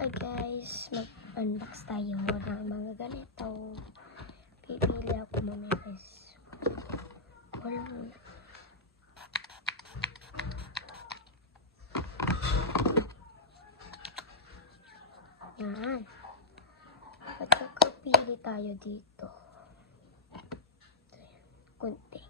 Hi guys, mag-unbox tayo ng mga ganito. Pipili ako muna guys. Wala muna. Yan. Pagkakapili tayo dito. Kunti.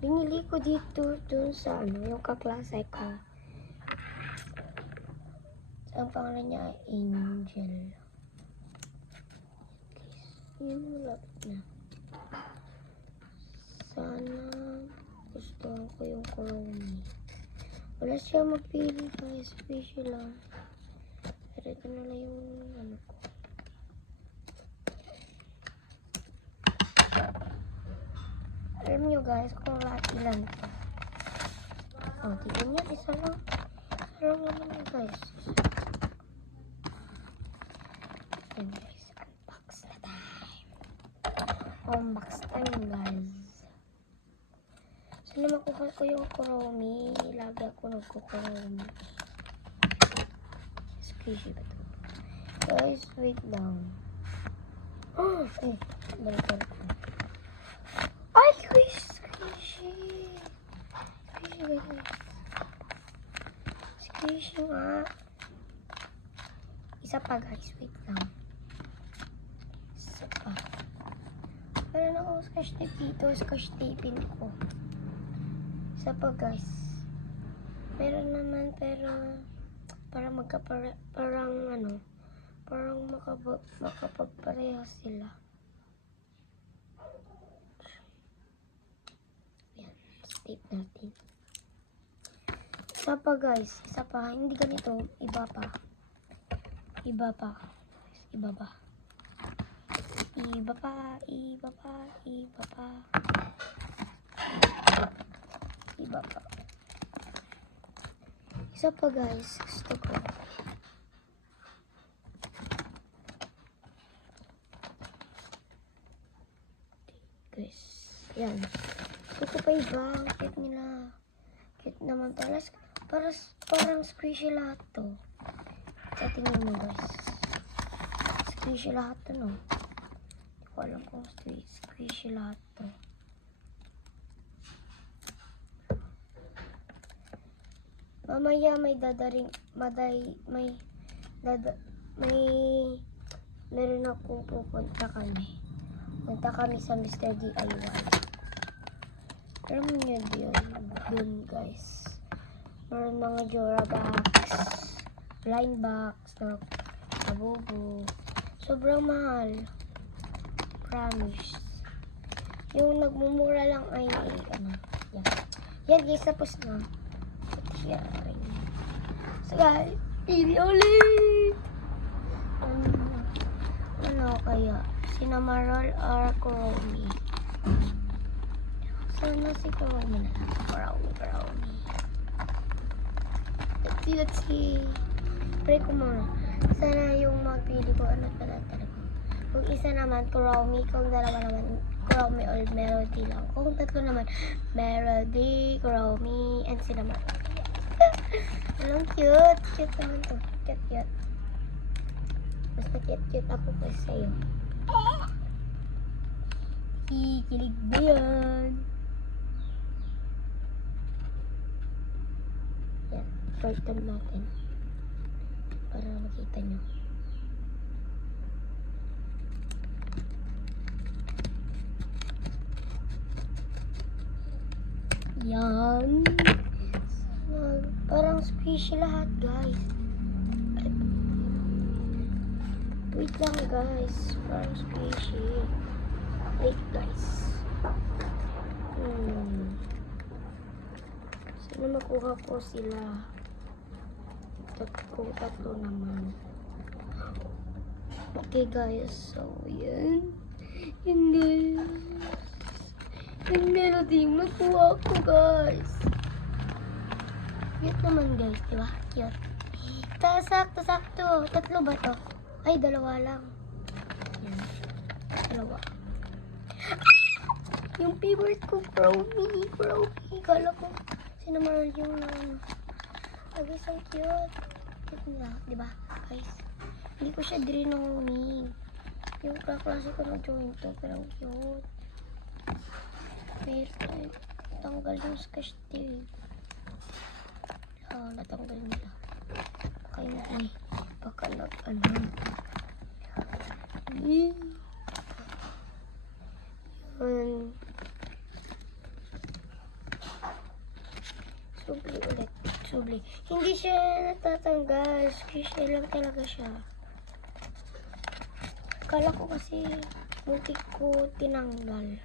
Binili ko dito dun sa yung kaklase ko. Ang pangalan niya Angel. Yun, malapit na. Sana gustuhan ko yung Chromie. Wala siya mapili guys, special lang. Pero ito na lang yung ko. Alam nyo guys, kung lahat ilan ito. Oh, tignan nyo, isa lang. Isa lang naman yun guys. Yan guys, unbox na time. Unbox time guys. Sana makuha ko yung Chromie. Lagi ako nagko-Chromie. Squishy ba ito? Guys, wait lang. Oh, balikan ko. Ay, squishy. Squishy guys. Squishy nga. Isa pa guys, wait lang. Isa pa. Meron ako scotch tape dito, scotch tapin ko. Isa pa guys. Meron naman pero parang makapagpareha sila. Yan, tape natin. Isa pa guys, isa pa. Hindi ganito, iba pa. Iba pa. Iba pa. Iba pa, iba pa, iba pa. Iba pa. Isa pa guys, gusto ko. Guys, yan. Gusto ko pa iba. Cute nila. Cute naman. Parang squishy lahat to. Sa tingin mo guys. Squishy lahat to, no? Hindi ko alam kung squishy lahat to. Mamaya meron akong pupunta kami. Punta kami sa Mr. DIY. Alam niyo dun guys. Meron mga Jora box, blind box, kabubo. Sobrang mahal. Promise. Yung nagmumura lang ay yan. Yan guys, tapos na. Yan. So guys, pili ulit. Ano kaya? Cinnamoroll or Chromie? Sana si Chromie na lang. Chromie. Let's see. Pray ko muna. Sana yung magpili ko ano talaga. Kung isa naman, Chromie. Kung dalawa naman, Chromie or Melody lang. Kung tatlo naman, Melody, Chromie, and Cinnamoroll. Alam, cute. Cute naman to. Cute. Basta cute ako pa sa'yo. Kikilig ba yan? Yan. Turtle natin. Para makita nyo. Yan. Parang squishy lahat guys. Wait lang guys. Parang squishy. Wait guys. Sana makuha ko sila. Kung tatlo naman. Okay guys. So yan. Yan guys. Yung Melody makuha ko guys. Cute naman guys, diba? Cute. Sakto. Tatlo ba to? Ay, dalawa lang. Yan. Dalawa. Yung favorite ko, Brownie. Kala ko, sinamaral yung guys, ang cute. Cute nila, diba? Guys, hindi ko siya drinowing. Yung kaklase ko na-join to, pero ang cute. Pero, tanggal yung sketch tape. Natanggal nila. Baka nag-ano. Yun. Subli ulit. Subli. Hindi siya natatanggal. Squishy lang talaga siya. Kala ko kasi muntik ko tinanggal.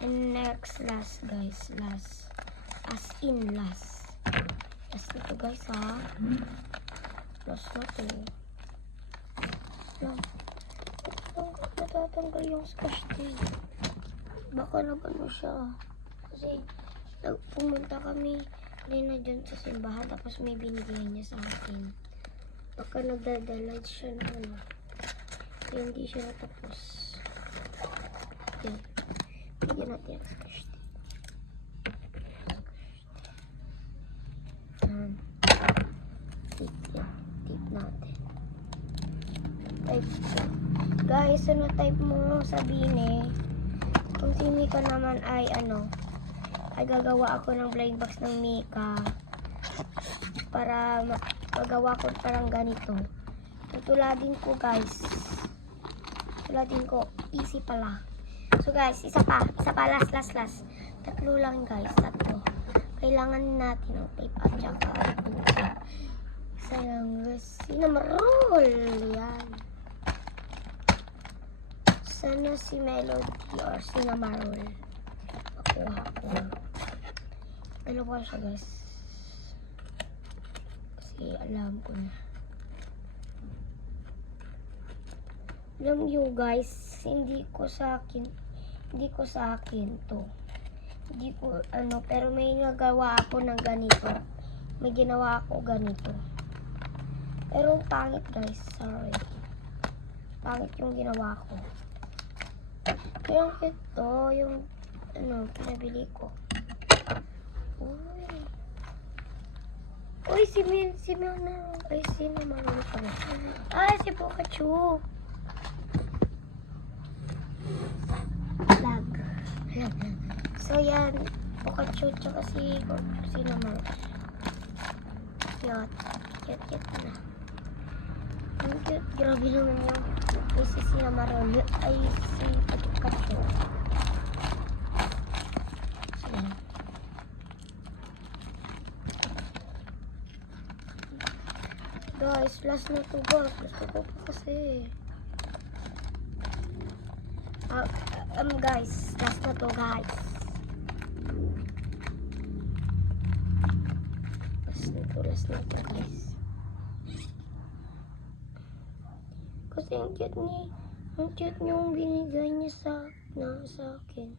And next, last guys. Last. As in last. Last na to guys ha. Last na to. Natatanggal yung scotch tape. Baka nag-ano siya. Kasi pumunta kami kanina dyan sa simbahan tapos may binigay niya sa akin. Baka nagdadalage siya ng ano. Kaya hindi siya natapos. Yan. Bigyan natin yung scotch tape. Tip natin. Type guys, ano type mo sabihin eh. Kung si Mika naman ay ay gagawa ako ng blind box ng Mika para magawa ko parang ganito. Tutuladin ko guys. Tutuladin ko. Easy pala. So guys, isa pa last. Tatlo lang guys, tatlo. Kailangan natin ng tape at saka isa lang cinnamon. Yan. Sana si Melody or cinnamon. Makuha ko. Dalawa siya guys. Kasi alam ko na. Alam nyo guys, hindi ko sa akin to. Hindi ko pero may nagawa ako ng ganito. May ginawa ako ganito. Pero pangit guys, sorry. Pangit yung ginawa ko. Kaya ito, yung pinabili ko. Uy, si Mel ay cinnamon pala. Ay, si Pikachu. Lag. So yan, Pikachu tsaka si cinnamon. Cute na. Ang cute. Grabe naman yung si cinnamon. Ay, si Pikachu. So yan. Guys, last na to guys. Last na to kasi. Guys, last na to guys. Last na to guys. Kasi ang cute niya yung binigay niya sa akin.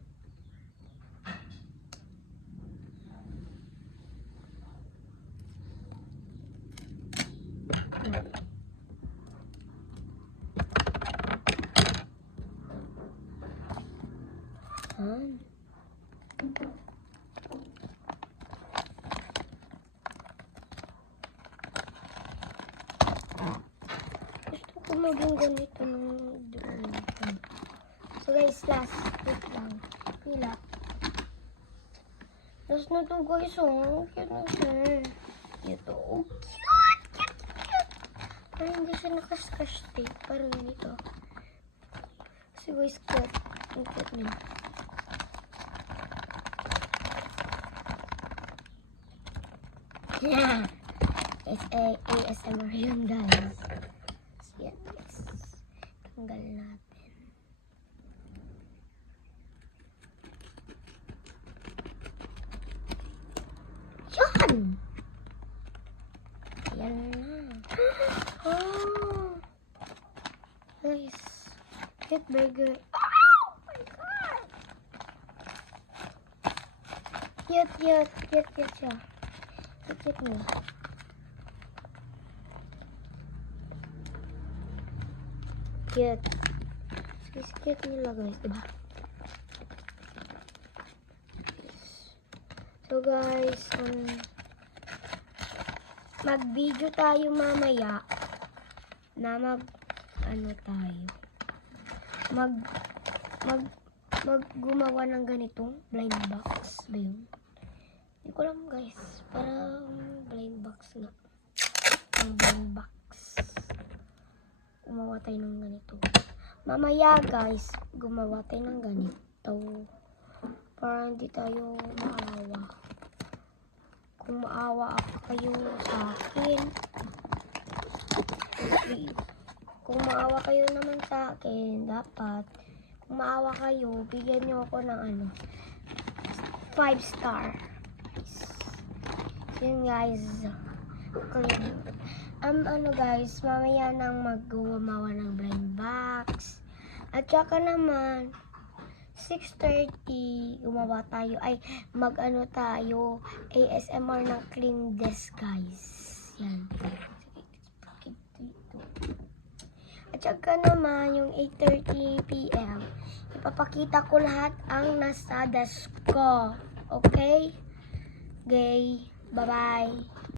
Gusto ko maging ganito doon. So guys, last. Wait lang. Pila. Last na to guys. Cute na siya. Ito. Cute. Pero hindi siya nakaskash tape. Parang ganito. Kasi guys, cute. Ang cute niya. Yeah. It's ASMR yun guys. So yan guys. Tanggal natin. Yan! Yan na. Oh! Guys. Cute burger. Oh my god! Cute siya. Cute mo. Cute. Cute nila guys, diba? So guys, mag-video tayo mamaya na gumawa ng ganitong blind box ba yun? Hindi ko alam guys, parang blind box na. Ang blind box. Gumawa tayo ng ganito. Mamaya guys, gumawa tayo ng ganito. Para hindi tayo maawa. Kung maawa kayo sa akin, kung maawa kayo naman sa akin, dapat, kung maawa kayo, bigyan nyo ako ng 5 star. So yun guys. Okay. Guys, mamaya nang maggumawa ng blind box. At saka naman, 6:30, gumawa tayo, tayo, ASMR ng clean desk, guys. Yan. At saka naman, yung 8:30 PM, ipapakita ko lahat ang nasa desk ko. Okay? Bye-bye.